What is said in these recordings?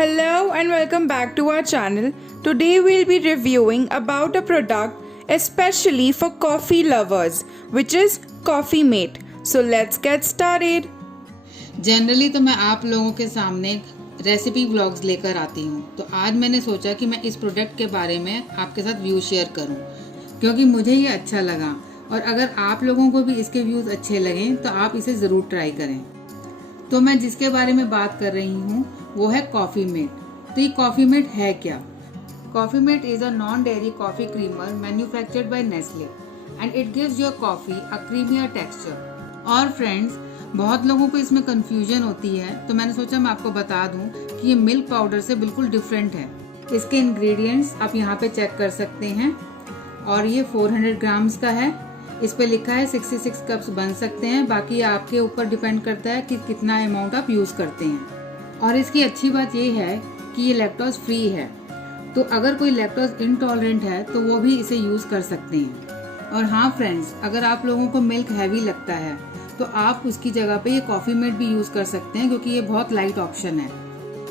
Hello and welcome back to our channel. Today we'll be reviewing about a product especially for coffee lovers, which is Coffeemate. So let's get started. Generally तो मैं आप लोगों के सामने recipe vlogs लेकर आती हूँ, तो आज मैंने सोचा कि मैं इस प्रोडक्ट के बारे में आपके साथ व्यू शेयर करूँ क्योंकि मुझे ये अच्छा लगा और अगर आप लोगों को भी इसके व्यूज़ अच्छे लगें तो आप इसे ज़रूर ट्राई करें। तो मैं जिसके बारे में बात कर रही हूँ वो है कॉफ़ीमेट। तो ये कॉफ़ीमेट है क्या? Coffee mate is a non dairy coffee creamer manufactured by Nestle and it gives your coffee a creamier texture. और फ्रेंड्स, बहुत लोगों को इसमें कंफ्यूजन होती है, तो मैंने सोचा मैं आपको बता दूं कि ये मिल्क पाउडर से बिल्कुल डिफरेंट है। इसके इंग्रेडिएंट्स आप यहाँ पे चेक कर सकते हैं और ये 400 ग्राम्स का है। इस पे लिखा है 66 कप्स बन सकते हैं, बाकी आपके ऊपर डिपेंड करता है कि कितना अमाउंट आप यूज़ करते हैं। और इसकी अच्छी बात ये है कि ये लैक्टोज फ्री है, तो अगर कोई लैक्टोज इनटॉलरेंट है तो वो भी इसे यूज़ कर सकते हैं। और हाँ फ्रेंड्स, अगर आप लोगों को मिल्क हैवी लगता है तो आप उसकी जगह पे ये कॉफ़ीमेट भी यूज़ कर सकते हैं क्योंकि ये बहुत लाइट ऑप्शन है।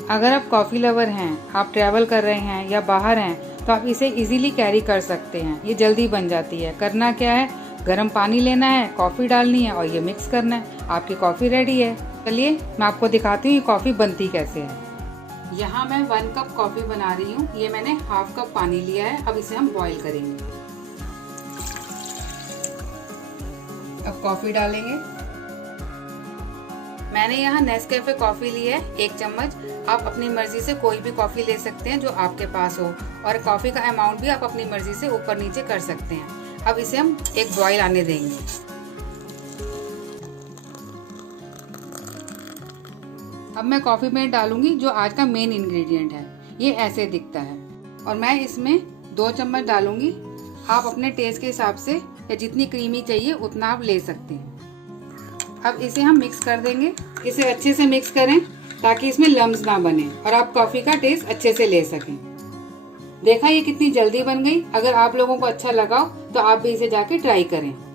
अगर आप कॉफ़ी लवर हैं, आप ट्रैवल कर रहे हैं या बाहर हैं, तो आप इसे इजीली कैरी कर सकते हैं। ये जल्दी बन जाती है। करना क्या है, गर्म पानी लेना है, कॉफ़ी डालनी है और ये मिक्स करना है, आपकी कॉफ़ी रेडी है। चलिए मैं आपको दिखाती हूँ ये कॉफ़ी बनती कैसे है। यहाँ मैं 1 कप कॉफ़ी बना रही हूँ। ये मैंने हाफ कप पानी लिया है। अब इसे हम बॉईल करेंगे। अब कॉफ़ी डालेंगे। मैंने यहाँ नेस्कैफे कॉफ़ी ली है 1 चम्मच। आप अपनी मर्जी से कोई भी कॉफ़ी ले सकते हैं जो आपके पास हो, और कॉफ़ी का अमाउंट भी आप अपनी मर्जी से ऊपर नीचे कर सकते हैं। अब इसे हम एक बॉईल आने देंगे। अब मैं कॉफ़ीमेट डालूंगी जो आज का मेन इंग्रेडिएंट है। ये ऐसे दिखता है और मैं इसमें 2 चम्मच डालूंगी। आप अपने टेस्ट के हिसाब से या जितनी क्रीमी चाहिए उतना आप ले सकते हैं। अब इसे हम मिक्स कर देंगे। इसे अच्छे से मिक्स करें ताकि इसमें लम्स ना बने और आप कॉफ़ी का टेस्ट अच्छे से ले सकें। देखा ये कितनी जल्दी बन गई। अगर आप लोगों को अच्छा लगा तो आप भी इसे जाके ट्राई करें।